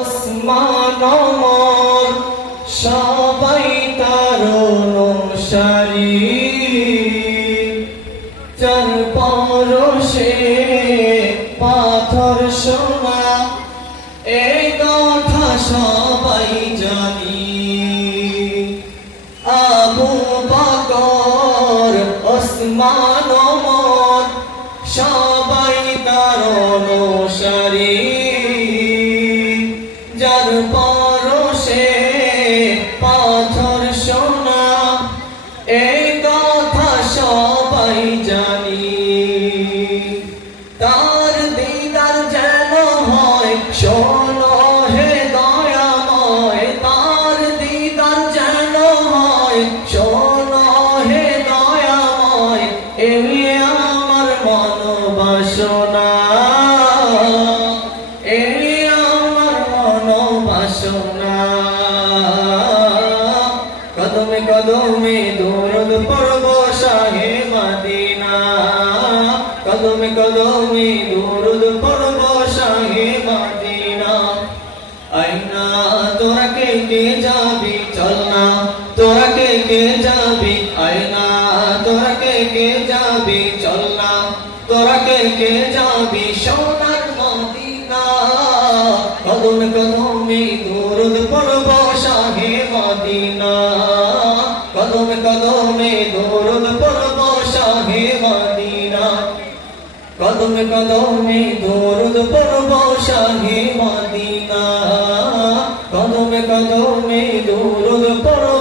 আসমান আমার সবাই তার অনুসারী, যার পরশে পাথর সোনা, এই কথা সবাই জানি। আবু বকর ওসমান ওমর সবাই তার অনুসারী, যার পরশে পাথর সোনা, এই কথা সবাই জানি। তার দিদার যেন হয় শোনো হে দয়াময়, তার দিদার যেন হয় শোনো হে দয়াময়, এই আমার মনোবাসনা, এই আমার মনোবাসনা। কদমে কদমে দরুদ পড়ব শাহে মদিনা, কদমে কদমে দরুদ পড়ব শাহে মদিনা। আইনা তোরা কে কে যাবি চল না, তোরা কে কে যাবি, আইনা তোরা কে কে যাবি চল না, তোরা কে কে যাবি সোনার মদিনা। কদমে কদমে দরুদ পড়ব শাহে মদিনা, কদমে কদমে দরুদ পড়ব শাহে মদিনা, কদমে কদমে দরুদ পড়ব শাহে মদিনা, কদমে কদমে দরুদ পড়ব